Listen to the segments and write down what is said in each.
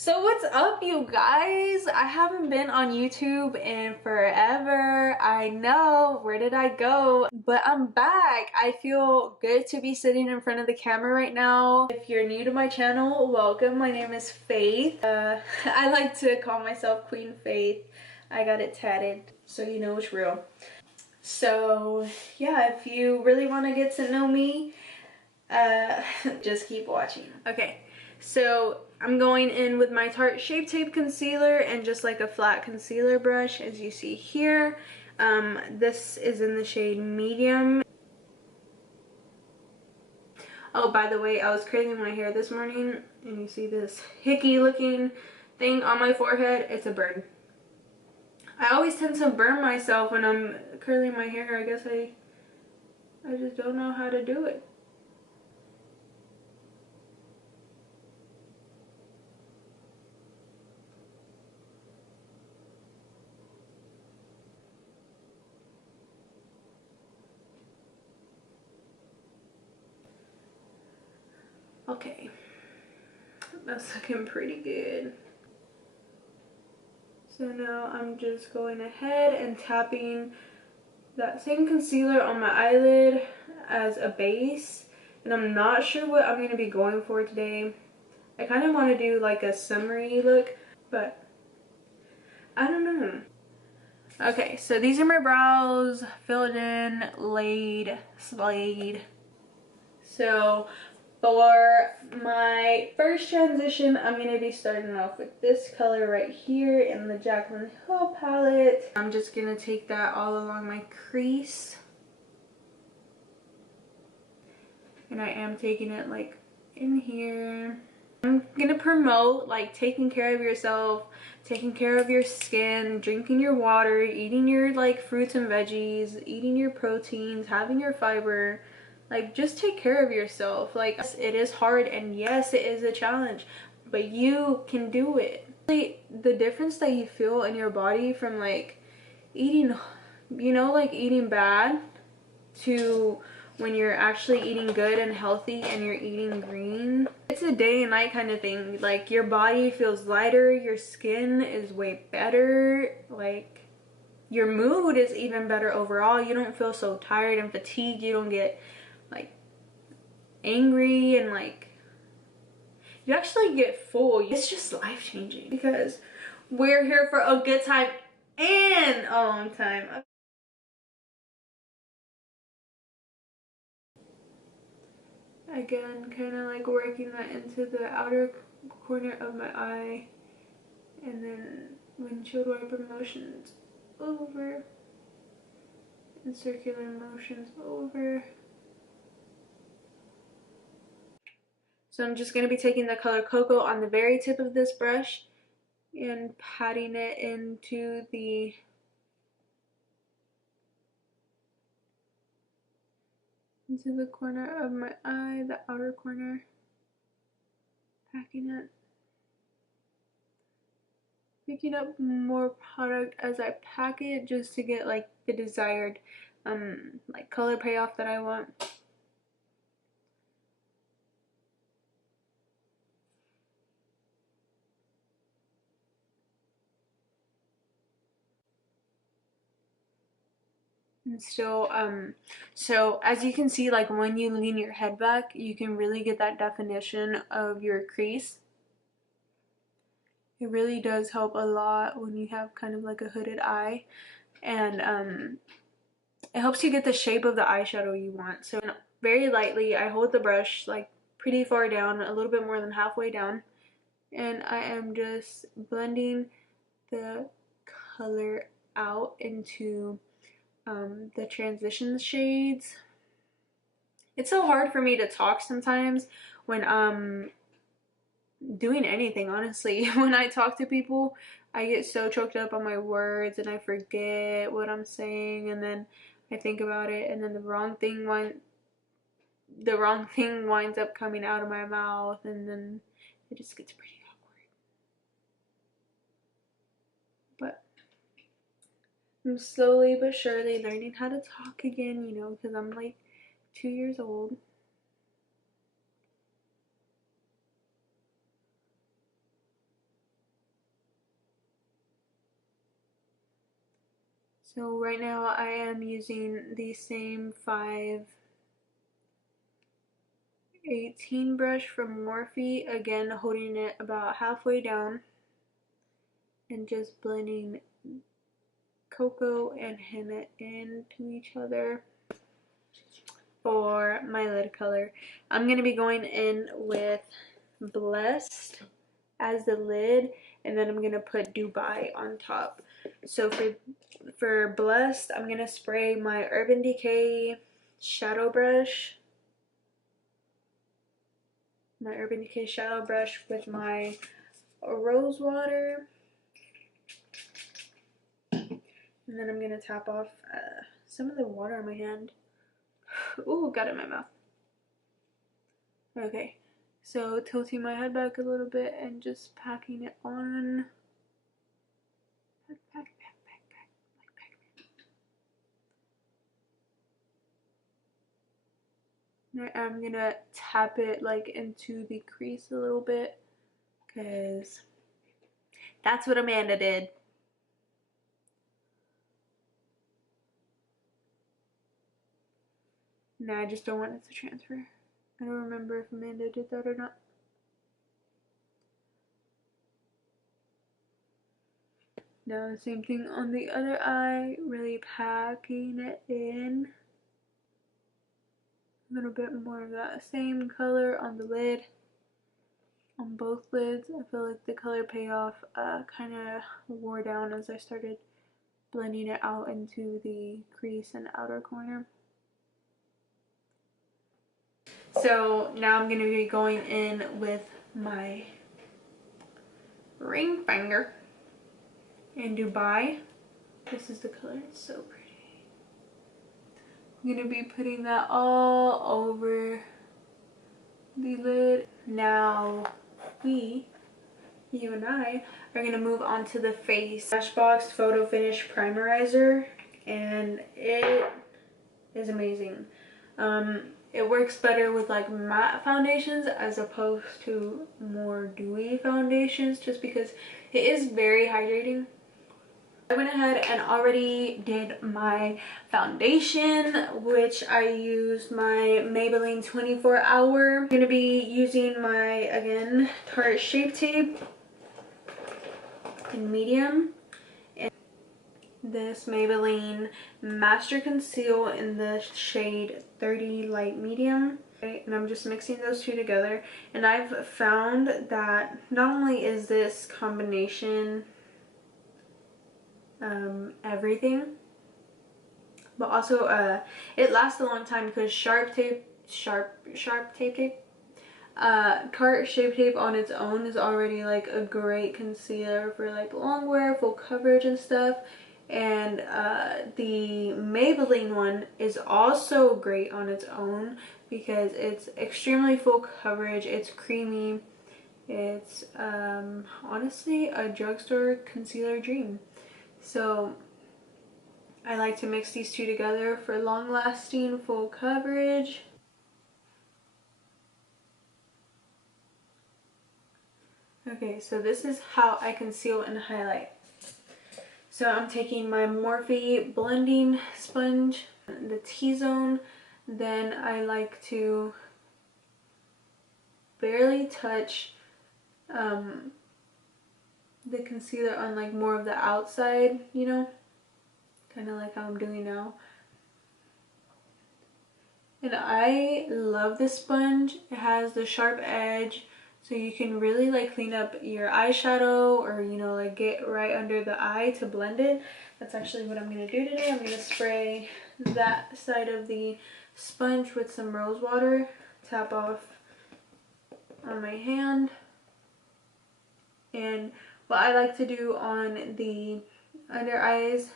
So what's up, you guys? I haven't been on YouTube in forever. I know, where did I go? But I'm back. I feel good to be sitting in front of the camera right now. If you're new to my channel, welcome. My name is Faith. I like to call myself Queen Faith. I got it tatted, so you know it's real. So yeah, if you really want to get to know me, just keep watching. Okay, so I'm going in with my Tarte Shape Tape concealer and just like a flat concealer brush, as you see here. This is in the shade medium. Oh, by the way, I was curling my hair this morning and you see this hickey looking thing on my forehead. It's a bird. I always tend to burn myself when I'm curling my hair. I guess I just don't know how to do it. Okay, that's looking pretty good. So now I'm just going ahead and tapping that same concealer on my eyelid as a base. And I'm not sure what I'm going to be going for today. I kind of want to do like a summery look, but I don't know. Okay, so these are my brows, filled in, laid, slayed. So for my first transition, I'm going to be starting off with this color right here in the Jaclyn Hill palette. I'm just going to take that all along my crease. And I am taking it like in here. I'm going to promote like taking care of yourself, taking care of your skin, drinking your water, eating your like fruits and veggies, eating your proteins, having your fiber. Like, just take care of yourself. Like, it is hard, and yes, it is a challenge, but you can do it. Like, the difference that you feel in your body from like eating, you know, like eating bad to when you're actually eating good and healthy and you're eating green, it's a day and night kind of thing. Like, your body feels lighter, your skin is way better, like your mood is even better overall. You don't feel so tired and fatigued. You don't get like angry, and like you actually get full. It's just life-changing because we're here for a good time and a long time. Again, kind of like working that into the outer corner of my eye, and then windshield wiper motions over and circular motions over. So I'm just going to be taking the color Cocoa on the very tip of this brush and patting it into the corner of my eye, the outer corner, packing it. Picking up more product as I pack it just to get like the desired like color payoff that I want. And so as you can see, like when you lean your head back, you can really get that definition of your crease. It really does help a lot when you have kind of like a hooded eye, and it helps you get the shape of the eyeshadow you want. So very lightly, I hold the brush like pretty far down, a little bit more than halfway down, and I am just blending the color out into the transition shades. It's so hard for me to talk sometimes when I'm doing anything, honestly. When I talk to people, I get so choked up on my words and I forget what I'm saying, and then I think about it, and then the wrong thing winds up coming out of my mouth, and then it just gets pretty awkward. But I'm slowly but surely learning how to talk again, you know, because I'm like 2 years old. So right now I am using the same 518 brush from Morphe, again holding it about halfway down and just blending cocoa and henna into each other. For my lid color, I'm going to be going in with Blessed as the lid, and then I'm going to put Dubai on top. So for Blessed, I'm going to spray my Urban Decay shadow brush. My Urban Decay shadow brush with my rose water. And then I'm going to tap off some of the water on my hand. Ooh, got it in my mouth. Okay, so tilting my head back a little bit and just packing it on. Pack. I'm gonna tap it like into the crease a little bit because that's what Amanda did. No, I just don't want it to transfer. I don't remember if Amanda did that or not. Now the same thing on the other eye, really packing it in. A little bit more of that same color on the lid. On both lids, I feel like the color payoff kind of wore down as I started blending it out into the crease and outer corner. So now I'm going to be going in with my ring finger in Dubai. This is the color, it's so pretty. I'm going to be putting that all over the lid. Now you and I are going to move on to the face. Smashbox Photo Finish Primerizer, and it is amazing. It works better with like matte foundations as opposed to more dewy foundations just because it is very hydrating. I went ahead and already did my foundation, which I used my Maybelline 24 Hour. I'm going to be using my, again, Tarte Shape Tape in medium. And this Maybelline Master Conceal in the shade 30 Light Medium. Okay, and I'm just mixing those two together. And I've found that not only is this combination everything, but also it lasts a long time because Tarte Shape Tape on its own is already like a great concealer for like long wear, full coverage and stuff. And the Maybelline one is also great on its own because it's extremely full coverage, it's creamy, it's honestly a drugstore concealer dream. So I like to mix these two together for long-lasting full coverage. Okay, so this is how I conceal and highlight. So I'm taking my Morphe blending sponge, the T-zone, then I like to barely touch the concealer on like more of the outside, you know, kind of like how I'm doing now. And I love this sponge. It has the sharp edge, so you can really like clean up your eyeshadow or, you know, like get right under the eye to blend it. That's actually what I'm going to do today. I'm going to spray that side of the sponge with some rose water, tap off on my hand. And what I like to do on the under eyes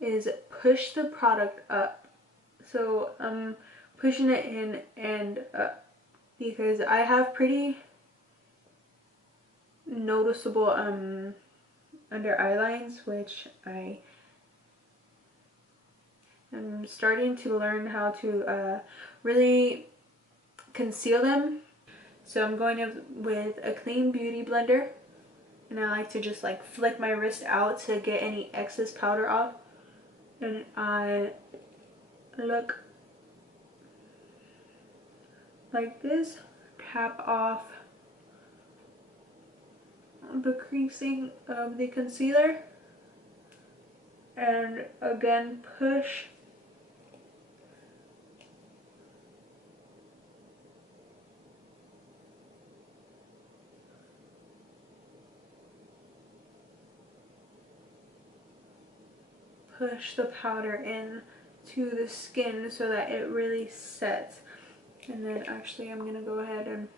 is push the product up. So I'm pushing it in and up because I have pretty noticeable under eye lines, which I am starting to learn how to really conceal them. So I'm going with a clean beauty blender And I like to just like flick my wrist out to get any excess powder off. And I look like this, tap off the creasing of the concealer, and again push the powder in to the skin so that it really sets. And then actually I'm gonna go ahead and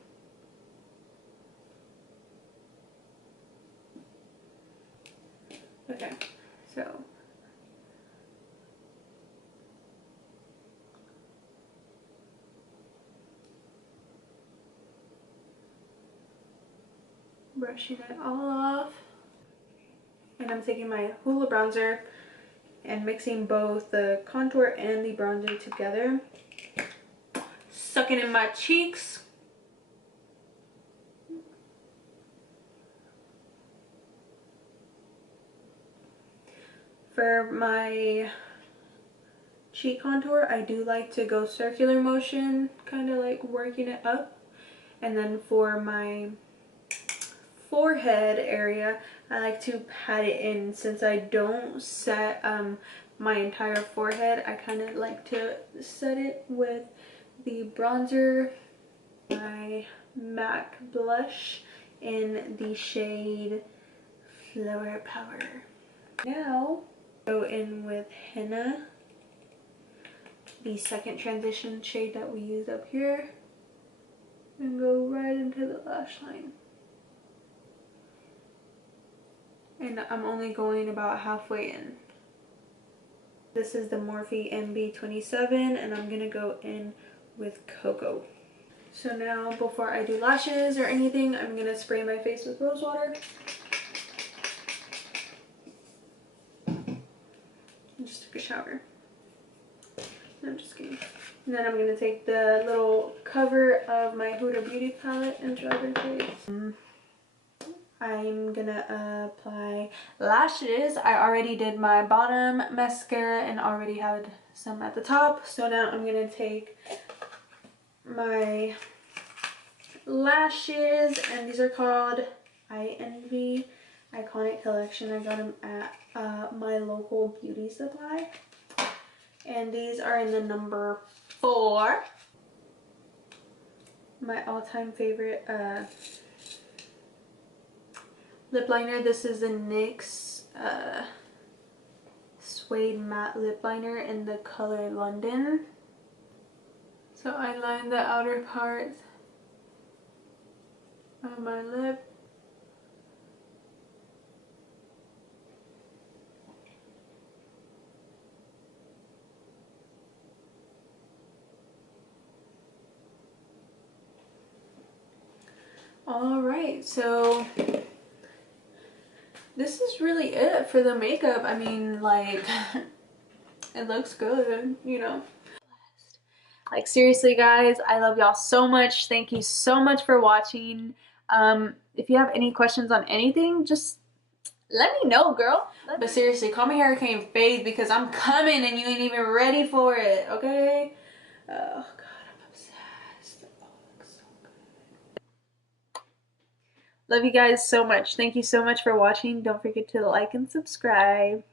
okay, so brushing it all off. And I'm taking my Hoola bronzer and mixing both the contour and the bronzer together. Sucking in my cheeks. For my cheek contour, I do like to go circular motion, kind of like working it up. And then for my forehead area, I like to pat it in. Since I don't set my entire forehead, I kind of like to set it with the bronzer, my MAC blush in the shade Flower Power. Now go in with henna, the second transition shade that we use up here, and go right into the lash line. And I'm only going about halfway in. This is the Morphe MB27, and I'm gonna go in with Cocoa. So now, before I do lashes or anything, I'm gonna spray my face with rose water. Just took a shower. No, I'm just kidding. And then I'm gonna take the little cover of my Huda Beauty palette and dry my face. I'm gonna apply lashes. I already did my bottom mascara and already had some at the top. So now I'm gonna take my lashes, and these are called I Envy Iconic Collection. I got them at my local beauty supply. And these are in the number 4. My all-time favorite lip liner. This is the NYX Suede Matte Lip Liner in the color London. So I line the outer part of my lip. Alright, so this is really it for the makeup. I mean, like, it looks good, you know. Like, seriously, guys, I love y'all so much. Thank you so much for watching. If you have any questions on anything, just let me know, girl. But seriously, call me Hurricane Faith, because I'm coming and you ain't even ready for it, okay? Oh, God, I'm obsessed. Oh, it looks so good. Love you guys so much. Thank you so much for watching. Don't forget to like and subscribe.